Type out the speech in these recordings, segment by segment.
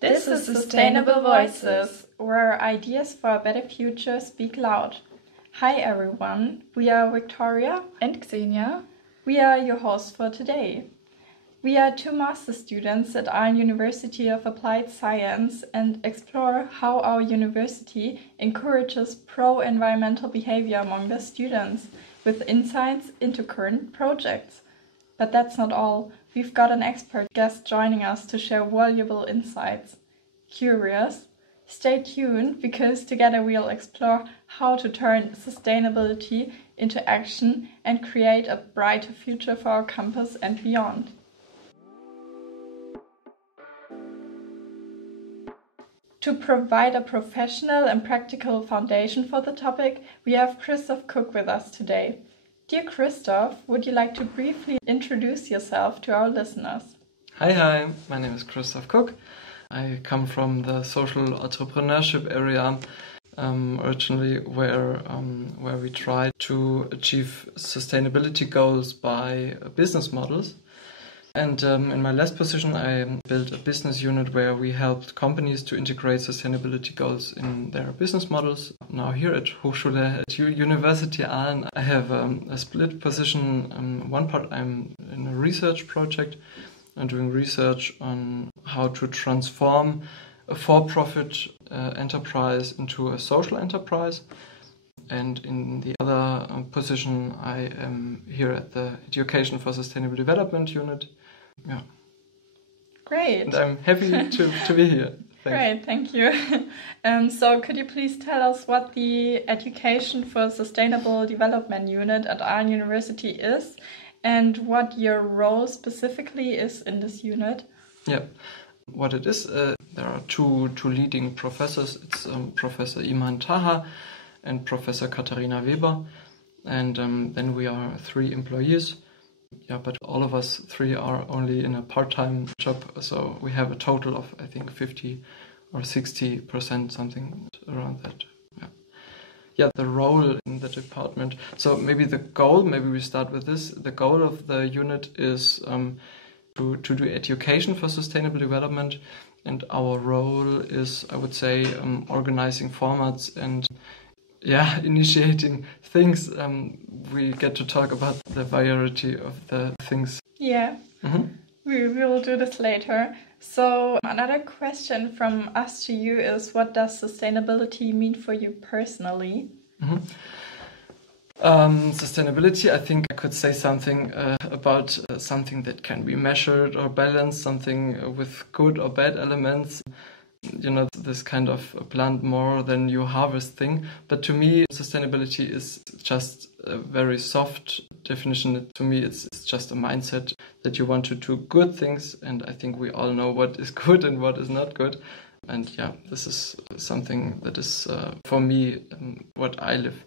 This is Sustainable Voices, where ideas for a better future speak loud. Hi everyone, we are Viktoria and Xenia. We are your hosts for today. We are two master students at Aalen University of Applied Science and explore how our university encourages pro-environmental behavior among the students with insights into current projects. But that's not all. We've got an expert guest joining us to share valuable insights. Curious? Stay tuned, because together we'll explore how to turn sustainability into action and create a brighter future for our campus and beyond. To provide a professional and practical foundation for the topic, we have Christoph Kuck with us today. Dear Christoph, would you like to briefly introduce yourself to our listeners? Hi, my name is Christoph Kuck. I come from the social entrepreneurship area, originally where we try to achieve sustainability goals by business models. And in my last position, I built a business unit where we helped companies to integrate sustainability goals in their business models. Now here at Hochschule, at University Aalen, I have a split position. One part I'm in a research project. I'm doing research on how to transform a for-profit enterprise into a social enterprise. And in the other position, I am here at the Education for Sustainable Development unit. Yeah. Great. And I'm happy to be here. Thanks. Great, thank you. So could you please tell us what the Education for Sustainable Development unit at Aalen University is and what your role specifically is in this unit? Yeah. What it is, there are two leading professors. It's Professor Iman Taha and Professor Katharina Weber. And then we are 3 employees. Yeah, but all of us 3 are only in a part-time job, so we have a total of, I think, 50 or 60%, something around that. Yeah, the role in the department. So maybe we start with this. The goal of the unit is to do education for sustainable development, and our role is, I would say, organizing formats and initiating things. We get to talk about the variety of the things. Yeah, we will do this later. So another question from us to you is, what does sustainability mean for you personally? Sustainability, I think I could say something about something that can be measured or balanced, something with good or bad elements. You know, this kind of plant more than you harvest thing. But to me, sustainability is just a very soft definition. To me, it's just a mindset that you want to do good things. And I think we all know what is good and what is not good. And yeah, this is something that is, for me, what I live.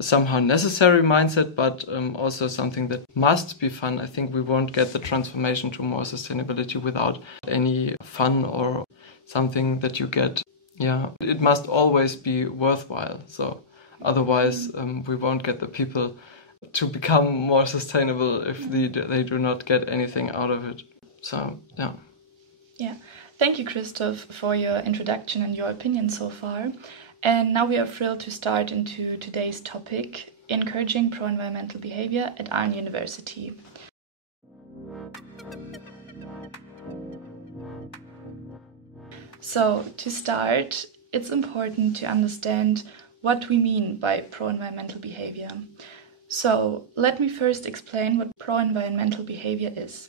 Somehow necessary mindset, but also something that must be fun. I think we won't get the transformation to more sustainability without any fun or something that you get. Yeah, it must always be worthwhile. So otherwise we won't get the people to become more sustainable if they do not get anything out of it. So yeah. Yeah, thank you, Christoph, for your introduction and your opinion so far. And now we are thrilled to start into today's topic, encouraging pro-environmental behavior at Aalen University. So, to start, it's important to understand what we mean by pro-environmental behavior. So, let me first explain what pro-environmental behavior is.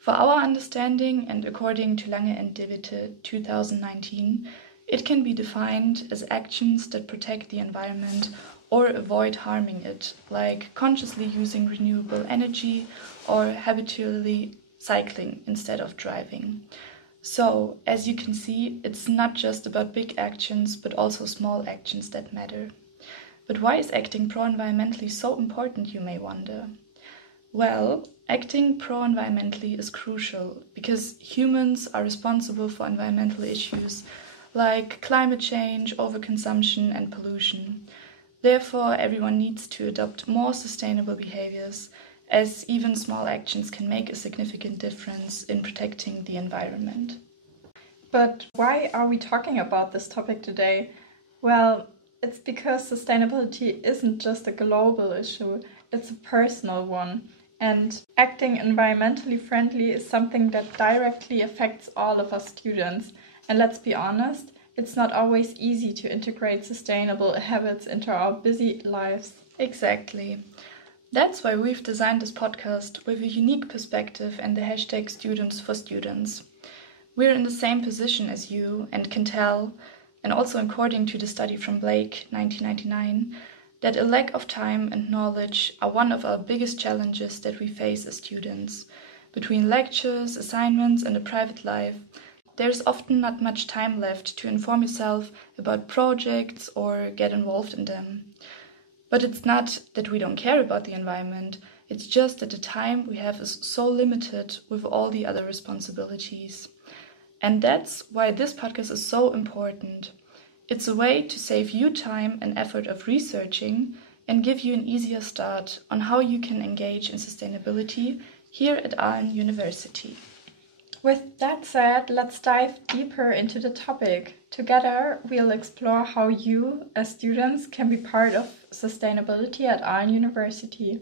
For our understanding, and according to Lange and De Witte 2019, it can be defined as actions that protect the environment or avoid harming it, like consciously using renewable energy or habitually cycling instead of driving. So, as you can see, it's not just about big actions, but also small actions that matter. But why is acting pro-environmentally so important, you may wonder? Well, acting pro-environmentally is crucial because humans are responsible for environmental issues like climate change, overconsumption and pollution. Therefore, everyone needs to adopt more sustainable behaviors, as even small actions can make a significant difference in protecting the environment. But why are we talking about this topic today? Well, it's because sustainability isn't just a global issue, it's a personal one. And acting environmentally friendly is something that directly affects all of us students. And let's be honest, it's not always easy to integrate sustainable habits into our busy lives. Exactly. That's why we've designed this podcast with a unique perspective and the hashtag Students for Students. We're in the same position as you and can tell, and also according to the study from Blake, 1999, that a lack of time and knowledge are one of our biggest challenges that we face as students. Between lectures, assignments, and a private life, there's often not much time left to inform yourself about projects or get involved in them. But it's not that we don't care about the environment, it's just that the time we have is so limited with all the other responsibilities. And that's why this podcast is so important. It's a way to save you time and effort of researching and give you an easier start on how you can engage in sustainability here at Aalen University. With that said, let's dive deeper into the topic. Together, we'll explore how you, as students, can be part of sustainability at Aalen University.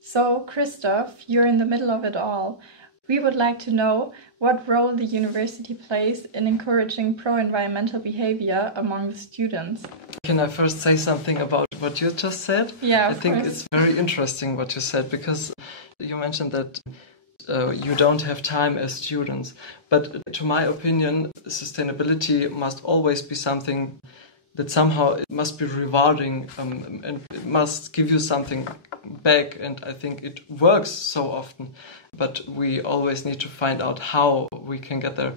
So, Christoph, you're in the middle of it all. We would like to know what role the university plays in encouraging pro-environmental behavior among the students. Can I first say something about what you just said? Yeah, I think it's very interesting what you said, because you mentioned that you don't have time as students. But to my opinion, sustainability must always be something that somehow it must be rewarding and it must give you something back. And I think it works so often, but we always need to find out how we can get there.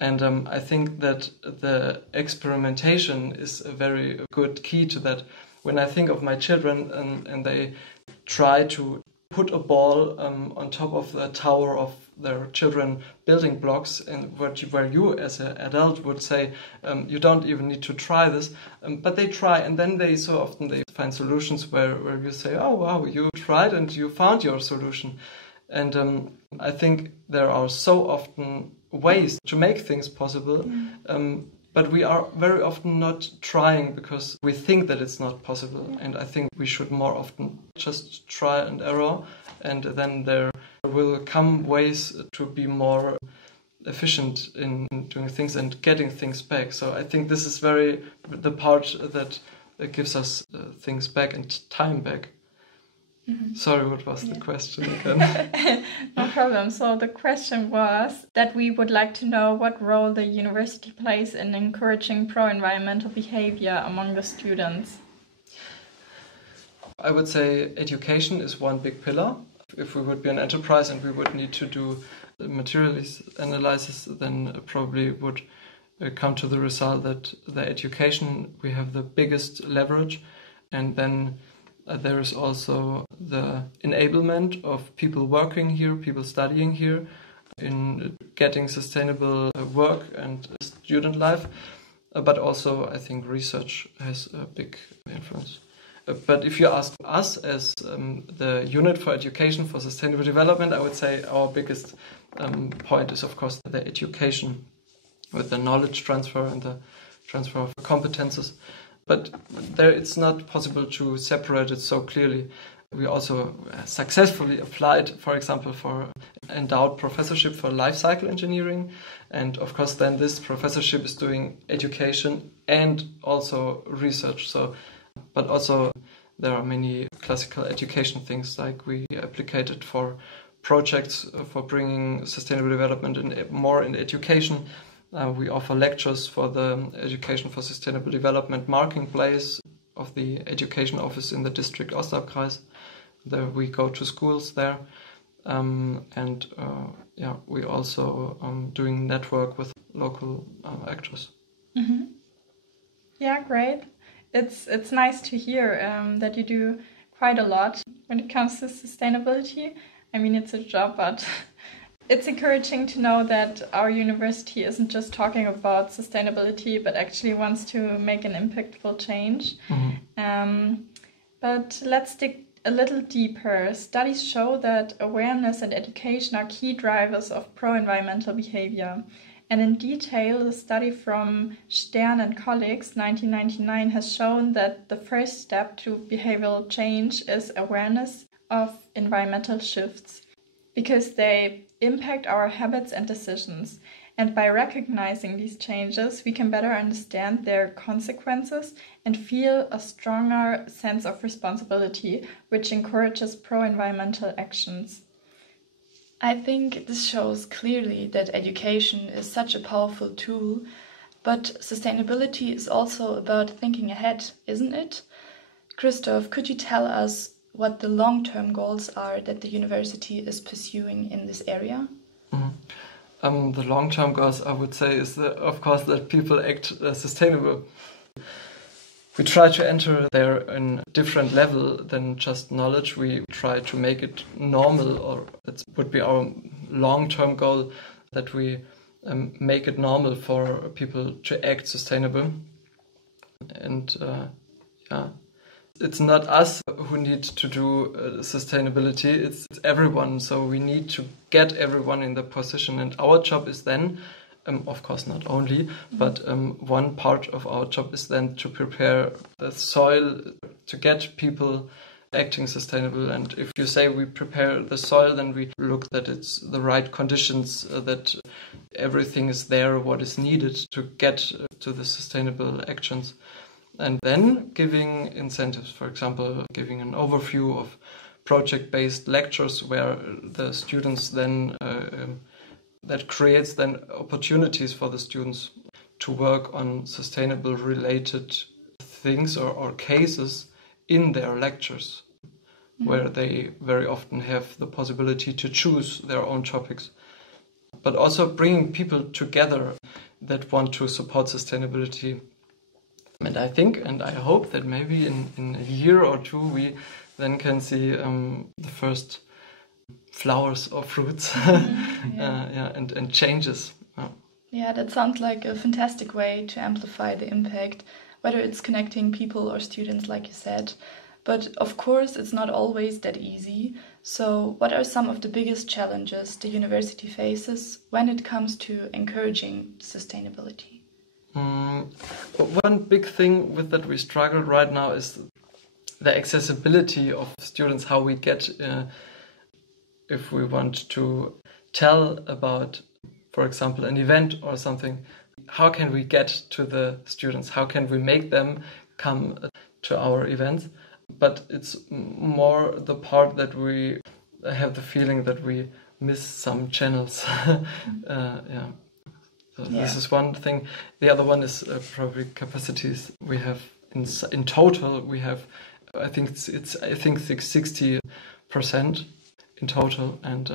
And I think that the experimentation is a very good key to that. When I think of my children and they try to put a ball on top of the tower of their children building blocks, and where you as an adult would say you don't even need to try this, but they try, and then they find solutions where you say, oh wow, you tried and you found your solution. And I think there are so often ways to make things possible, but we are very often not trying because we think that it's not possible. And I think we should more often just try and error, and then there will come ways to be more efficient in doing things and getting things back. So I think this is the part that gives us things back and time back. Mm-hmm. Sorry, what was the question again? No problem. So the question was that we would like to know what role the university plays in encouraging pro-environmental behavior among the students. I would say education is one big pillar. If we would be an enterprise and we would need to do materials analysis, then probably would come to the result that the education, we have the biggest leverage, and then there is also the enablement of people working here, people studying here, in getting sustainable work and student life. But also, I think research has a big influence. But if you ask us as the unit for education for sustainable development, I would say our biggest point is, of course, the education with the knowledge transfer and the transfer of competences. But there it's not possible to separate it so clearly. We also successfully applied, for example, for endowed professorship for life cycle engineering. And of course, then this professorship is doing education and also research. But also there are many classical education things, like we applied it for projects for bringing sustainable development more in education. We offer lectures for the Education for Sustainable Development marking place of the education office in the district Ostabkreis. There we go to schools there. We also doing network with local actors. Mm-hmm. Yeah, great. It's nice to hear that you do quite a lot when it comes to sustainability. I mean, it's a job, but it's encouraging to know that our university isn't just talking about sustainability, but actually wants to make an impactful change. Mm-hmm. But let's dig a little deeper. Studies show that awareness and education are key drivers of pro-environmental behavior. And in detail, the study from Stern and colleagues 1999 has shown that the first step to behavioral change is awareness of environmental shifts, because they impact our habits and decisions. And by recognizing these changes, we can better understand their consequences and feel a stronger sense of responsibility, which encourages pro-environmental actions. I think this shows clearly that education is such a powerful tool, but sustainability is also about thinking ahead, isn't it? Christoph, could you tell us what the long-term goals are that the university is pursuing in this area? The long-term goals, I would say, is of course that people act sustainable. We try to enter there in a different level than just knowledge. We try to make it normal, or that would be our long-term goal, that we make it normal for people to act sustainable. And it's not us who need to do sustainability, it's everyone. So we need to get everyone in the position, and our job is then, of course not only, but one part of our job is then to prepare the soil to get people acting sustainable. And if you say we prepare the soil, then we look that it's the right conditions, that everything is there, what is needed to get to the sustainable actions. And then giving incentives, for example, giving an overview of project-based lectures where the students then that creates then opportunities for the students to work on sustainable related things or cases in their lectures, where they very often have the possibility to choose their own topics. But also bringing people together that want to support sustainability. And I think and I hope that maybe in a year or two we then can see the first flowers or fruits and changes. Yeah, that sounds like a fantastic way to amplify the impact, whether it's connecting people or students, like you said. But of course, it's not always that easy. So what are some of the biggest challenges the university faces when it comes to encouraging sustainability? One big thing with that we struggle right now is the accessibility of students, how we get, if we want to tell about, for example, an event or something, how can we get to the students? How can we make them come to our events? But it's more the part that we have the feeling that we miss some channels. This is one thing. The other one is probably capacities. We have in total we have, I think it's 60% in total, and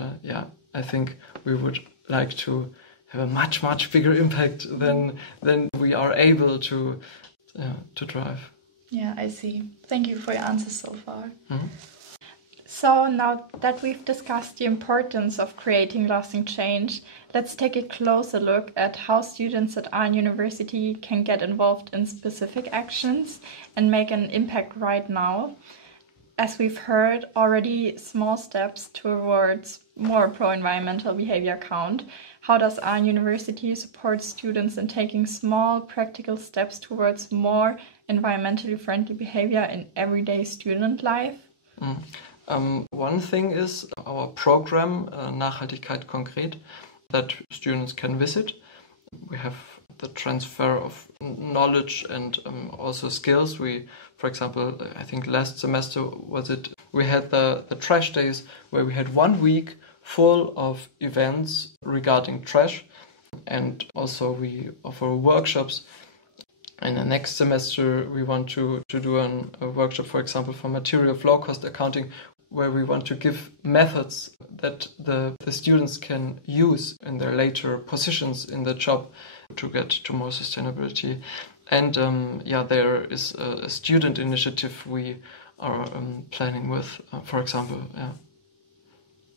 I think we would like to have a much bigger impact than we are able to drive. Yeah, I see. Thank you for your answers so far. Mm-hmm. So now that we've discussed the importance of creating lasting change, let's take a closer look at how students at Aalen University can get involved in specific actions and make an impact right now. As we've heard, already small steps towards more pro-environmental behavior count. How does Aalen University support students in taking small practical steps towards more environmentally friendly behavior in everyday student life? One thing is our program, Nachhaltigkeit konkret, that students can visit. We have the transfer of knowledge and also skills. We, for example, I think last semester we had the trash days where we had 1 week full of events regarding trash, and also we offer workshops. And the next semester we want to do a workshop, for example, for material flow cost accounting, where we want to give methods that the students can use in their later positions in the job to get to more sustainability. And there is a student initiative we are planning with, for example.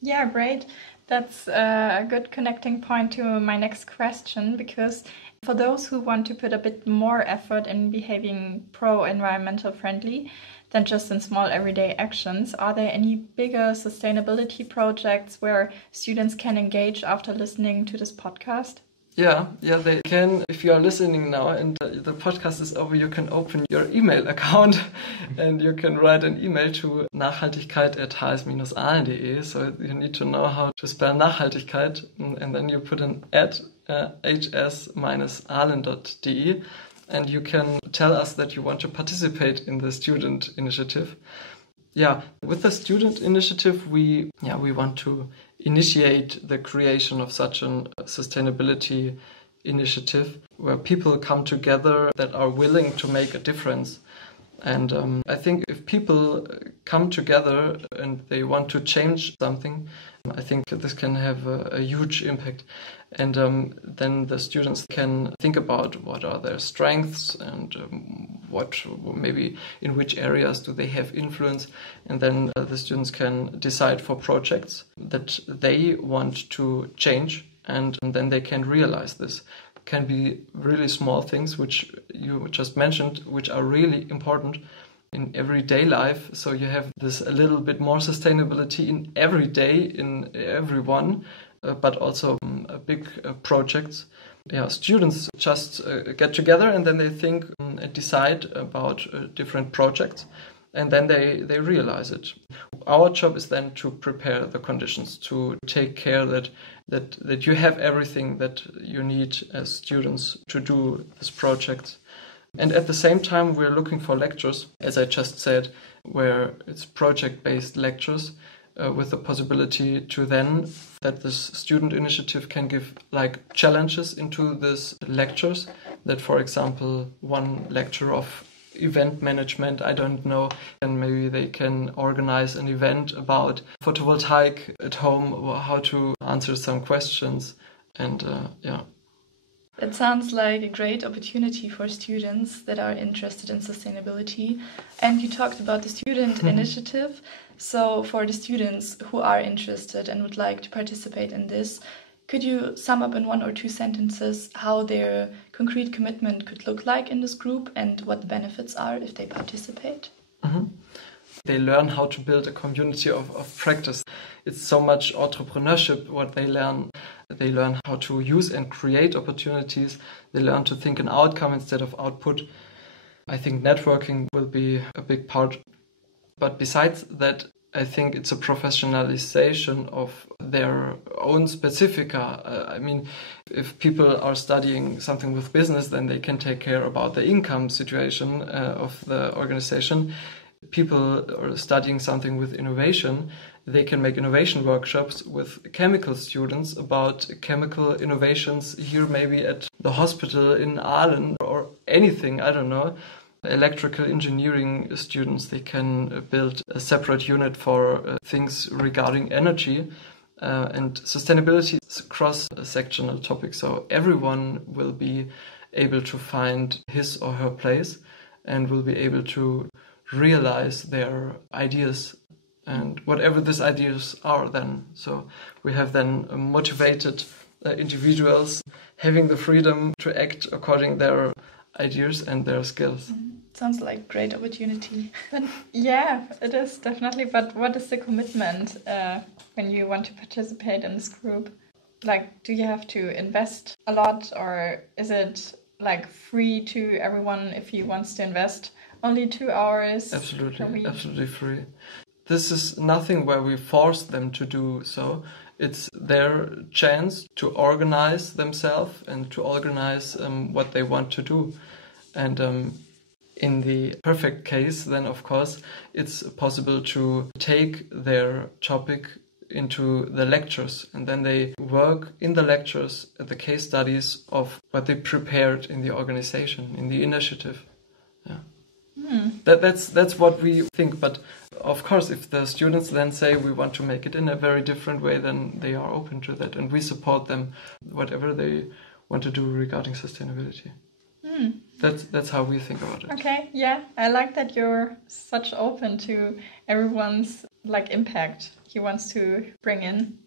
Yeah, great. That's a good connecting point to my next question, because for those who want to put a bit more effort in behaving pro-environmental friendly than just in small everyday actions, are there any bigger sustainability projects where students can engage after listening to this podcast? Yeah, they can. If you are listening now and the podcast is over, you can open your email account and you can write an email to nachhaltigkeit@hs-aalen.de. So you need to know how to spell Nachhaltigkeit, and then you put an @hs-aalen.de, and you can tell us that you want to participate in the student initiative. Yeah, with the student initiative, we want to initiate the creation of such a sustainability initiative where people come together that are willing to make a difference. And I think if people come together and they want to change something, I think this can have a huge impact. And then the students can think about what are their strengths and what maybe in which areas do they have influence. And then the students can decide for projects that they want to change, and then they can realize this. Can be really small things which you just mentioned, which are really important in everyday life. So you have this a little bit more sustainability in every day, in everyone, but also big projects. Yeah, students just get together and then they think and decide about different projects, and then they realize it. Our job is then to prepare the conditions, to take care that you have everything that you need as students to do this project. And at the same time, we're looking for lectures, as I just said, where it's project-based lectures with the possibility to then that this student initiative can give like challenges into these lectures. That, for example, one lecture of event management, I don't know, and maybe they can organize an event about photovoltaic at home, or how to answer some questions, and yeah. It sounds like a great opportunity for students that are interested in sustainability. And you talked about the student initiative. So for the students who are interested and would like to participate in this, could you sum up in 1 or 2 sentences how their concrete commitment could look like in this group and what the benefits are if they participate? Mm-hmm. They learn how to build a community of practice. It's so much entrepreneurship what they learn. They learn how to use and create opportunities. They learn to think an outcome instead of output. I think networking will be a big part. But besides that, I think it's a professionalization of their own specifica. I mean, if people are studying something with business, then they can take care about the income situation of the organization. People are studying something with innovation, they can make innovation workshops with chemical students about chemical innovations here, maybe at the hospital in Aalen or anything, I don't know. Electrical engineering students, they can build a separate unit for things regarding energy. And sustainability is a cross-sectional topic, so everyone will be able to find his or her place and will be able to realize their ideas and whatever these ideas are then. So we have then motivated individuals having the freedom to act according to their ideas and their skills. Sounds like a great opportunity. But yeah, it is definitely. But what is the commitment when you want to participate in this group? Like, do you have to invest a lot, or is it like free to everyone if he wants to invest only 2 hours? Absolutely free. This is nothing where we force them to do so. It's their chance to organize themselves and to organize what they want to do. And in the perfect case, then of course, it's possible to take their topic into the lectures, and then they work in the lectures at the case studies of what they prepared in the organization, in the initiative. Yeah. That's what we think. But of course, if the students then say we want to make it in a very different way, then they are open to that, and we support them whatever they want to do regarding sustainability. That's how we think about it. Okay, yeah, I like that you're such open to everyone's like impact he wants to bring in.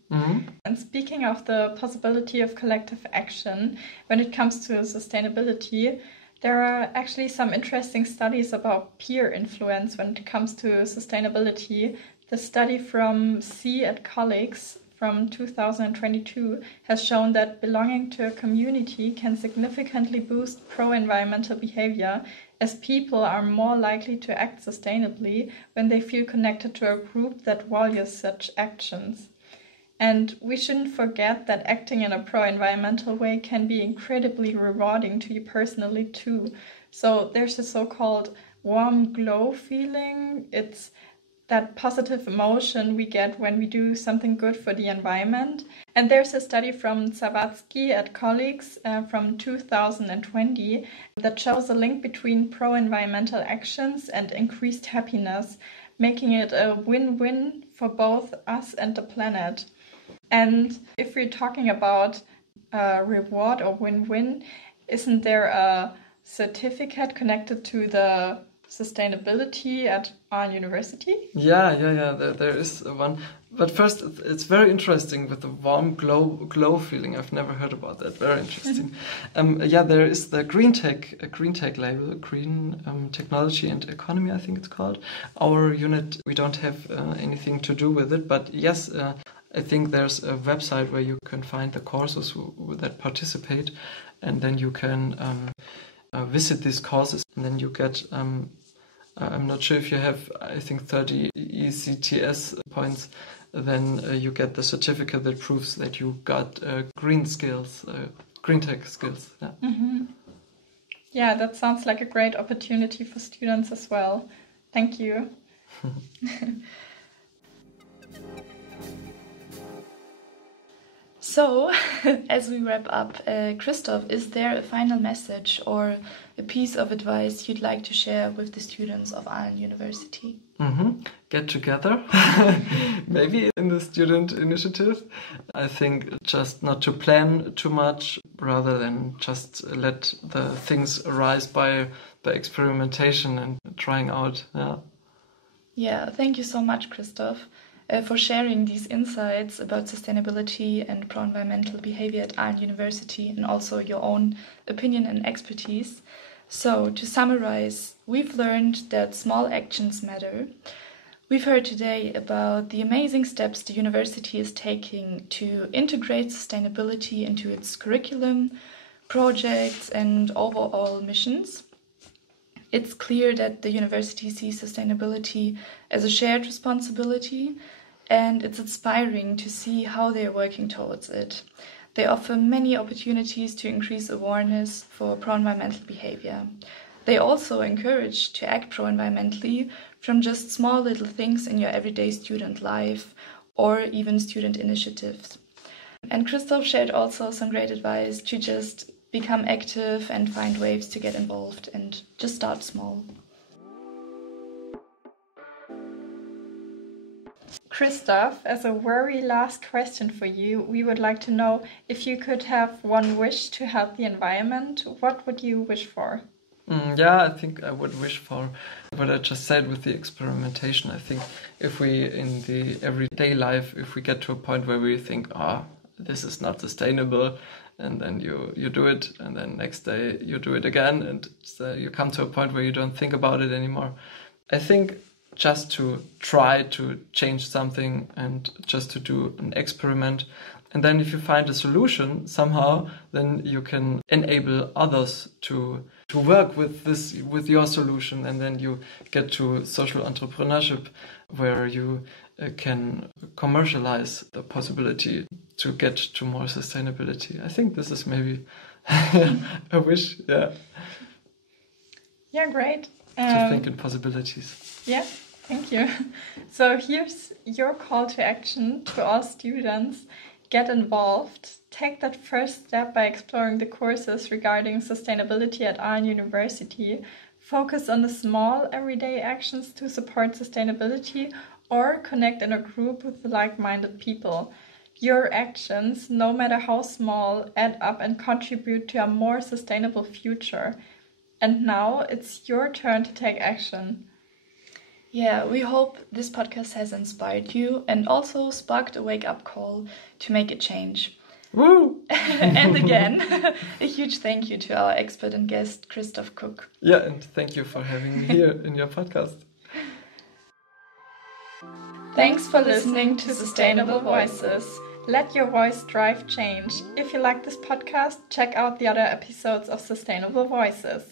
And speaking of the possibility of collective action when it comes to sustainability, there are actually some interesting studies about peer influence when it comes to sustainability. The study from C and colleagues from 2022 has shown that belonging to a community can significantly boost pro-environmental behavior, as people are more likely to act sustainably when they feel connected to a group that values such actions. And we shouldn't forget that acting in a pro-environmental way can be incredibly rewarding to you personally too. So there's a so-called warm glow feeling. It's that positive emotion we get when we do something good for the environment. And there's a study from Zawadzki and colleagues from 2020 that shows a link between pro-environmental actions and increased happiness, making it a win-win for both us and the planet. And if we're talking about reward or win-win, isn't there a certificate connected to the sustainability at Aalen University? Yeah. There is one. But first, it's very interesting with the warm glow feeling. I've never heard about that. Very interesting. There is the green tech label, green technology and economy, I think it's called. Our unit, we don't have anything to do with it, but yes. I think there's a website where you can find the courses that participate, and then you can visit these courses, and then you get, I'm not sure if you have, I think 30 ECTS points, then you get the certificate that proves that you got green skills, green tech skills. Yeah. Mm-hmm. Yeah, that sounds like a great opportunity for students as well. Thank you. So, as we wrap up, Christoph, is there a final message or a piece of advice you'd like to share with the students of Aalen University? Get together, maybe in the student initiative. I think just not to plan too much, rather than just let the things arise by experimentation and trying out. Yeah, thank you so much, Christoph, for sharing these insights about sustainability and pro-environmental behavior at Aalen University, and also your own opinion and expertise. So, to summarize, we've learned that small actions matter. We've heard today about the amazing steps the university is taking to integrate sustainability into its curriculum, projects, and overall missions. It's clear that the university sees sustainability as a shared responsibility, and it's inspiring to see how they are working towards it. They offer many opportunities to increase awareness for pro-environmental behavior. They also encourage to act pro-environmentally from just small little things in your everyday student life or even student initiatives. And Christoph shared also some great advice to just become active and find ways to get involved and just start small. Christoph, as a very last question for you, we would like to know, if you could have one wish to help the environment, what would you wish for? I think I would wish for what I just said with the experimentation. I think if we, in the everyday life, if we get to a point where we think, this is not sustainable, and then you do it, and then next day you do it again, and so you come to a point where you don't think about it anymore. I think just to try to change something and just to do an experiment, and then if you find a solution somehow, then you can enable others to work with your solution, and then you get to social entrepreneurship, where you can commercialize the possibility to get to more sustainability. I think this is maybe a wish. Yeah, great. To think in possibilities. Yeah, thank you. So here's your call to action to all students. Get involved. Take that first step by exploring the courses regarding sustainability at Aalen University. Focus on the small everyday actions to support sustainability, or connect in a group with like-minded people. Your actions, no matter how small, add up and contribute to a more sustainable future. And now it's your turn to take action. Yeah, we hope this podcast has inspired you and also sparked a wake-up call to make a change. Woo! And again, a huge thank you to our expert and guest, Christoph Kuck. Yeah, and thank you for having me here in your podcast. Thanks for listening to Sustainable Voices. Let your voice drive change. If you like this podcast, check out the other episodes of Sustainable Voices.